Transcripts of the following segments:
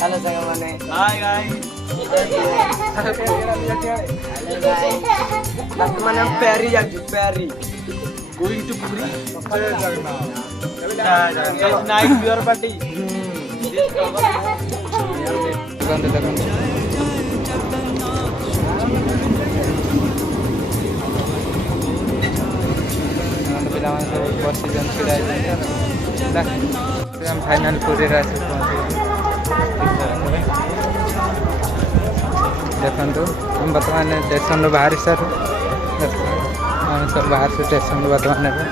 Hello साଙ୍ଗमाने hi guys hello guys वर्तमान हम पेरी जाजु पेरी going to Puri night beer party ଦେଖନ୍ତୁ ଦେଖନ୍ତୁ ପିଲାମାନେ ସବୁ ବସିଛନ୍ତି ଛିଡ଼ା ହେଇଛନ୍ତି ଆମେ ଫାଇନାଲ ପୁରୀରେ ଆସି ପହଞ୍ଚିଗଲୁ ଦେଖନ୍ତୁ ଆମେ ବର୍ତ୍ତମାନ ଷ୍ଟେସନରୁ ବାହାରି ସାରୁ ଆମେ ସବୁ ବାହାରିଛୁ ଷ୍ଟେସନରୁ ବର୍ତ୍ତମାନ ଏବେ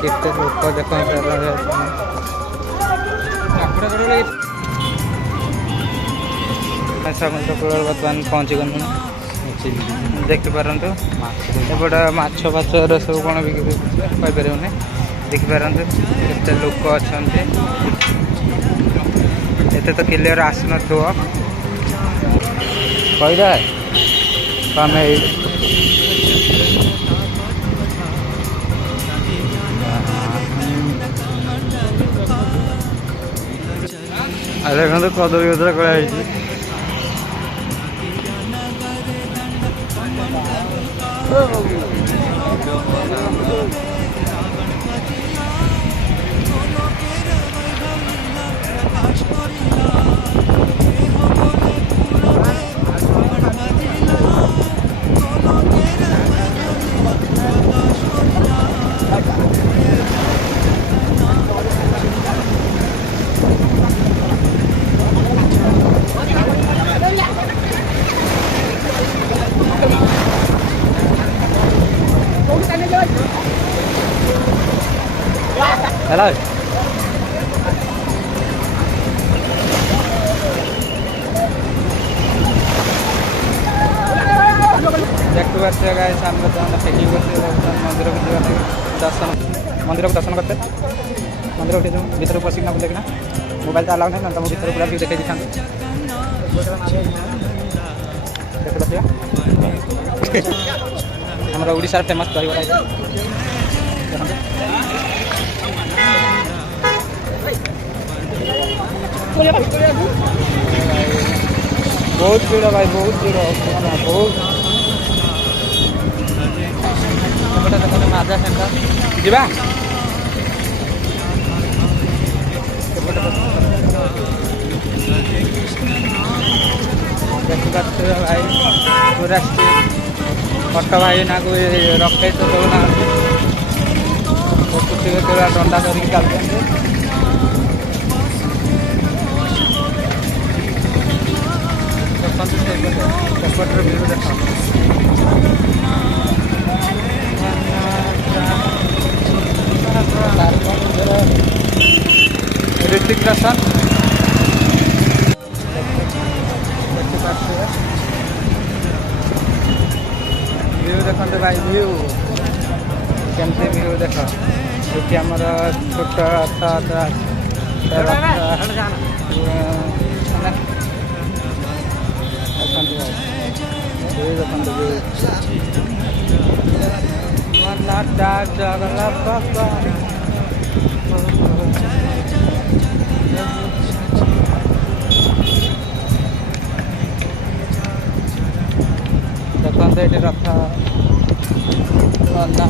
କେତେ ଲୋକ ଦେଖନ୍ତୁ ସମୁଦ୍ର କୂଳରେ ବର୍ତ୍ତମାନ ପହଞ୍ଚିଗଲୁ ଦେଖିପାରନ୍ତୁ ଏପଟେ ମାଛ ଫାଛର ସବୁ କ'ଣ ବିକ୍ରି କହିପାରିବୁନି ଦେଖିପାରନ୍ତୁ କେତେ ଲୋକ ଅଛନ୍ତି ଏତେ ତ କ୍ଲିୟର ଆସୁନଥିବ କହିଦା ଆମେ ଦେଖନ୍ତୁ କଦଳୀ ଗଛରେ କଳା ହେଇଛି Hello. देखते पाते गाइस हम बर्तमान पैकिंग करते मंदिर को जीवा दर्शन मंदिर को दर्शन करते मंदिर उठे जाऊँ भीतर पशिना बोले कि मोबाइल तो अलाउ नहीं ना तुम भीतर पूरा व्यू देखे दिखा देखते हमारा ओडिशा फेमस दहीबरा बहुत भीड़ भाई बहुत भीड़ बहुत माजा सेंटर जीवा भाई पूरा कट भाई ना कोई रखे तो दौना पूरा डंडा धरिकी चलते सेपटर व्यू देख ऋतिक रोशन व्यू देखते भाई व्यू केमती व्यू देख ये आमर छोट देखते ये रथ बना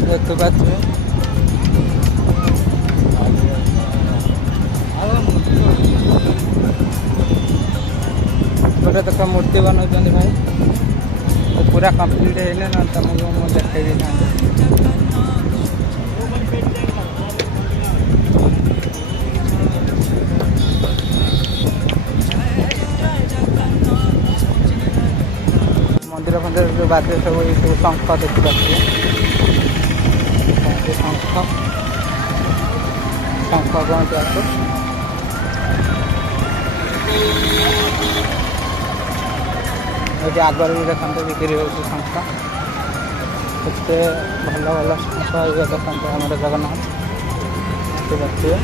देखते पाते गोटे देख मूर्ति बनाऊँ भाई तो पूरा कम्प्लीट है ना तुमको मुझे देखे देना मंदिर फंदिर जो बाजे सब ये सब शंख देखी पाते शंख शंख कहते आपको ये आगर भी देखते बिक्री हो शंख केते भल भल शंख ये देखते आम जगन्नाथ देखिए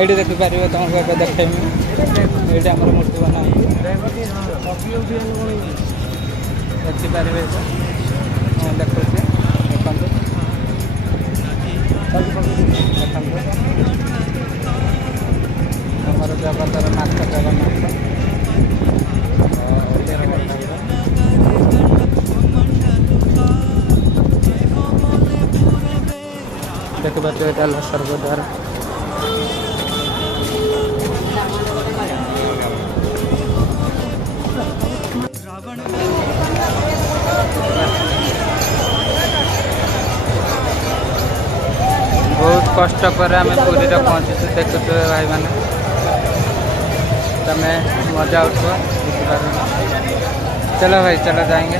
ये देखिपार तुमको ଏବେ ଦେଖେଇମି ये आम मूर्ति बना देखिपारे देखो देखते देखते हमारे जगतर नाथ जगन्नाथ देखिए ये स्वर्गद्वार बहुत कष्ट पर आम पुरी पहुँचु देखु भाई मैंने तमें मजा उठ चलो भाई चलो जाएंगे।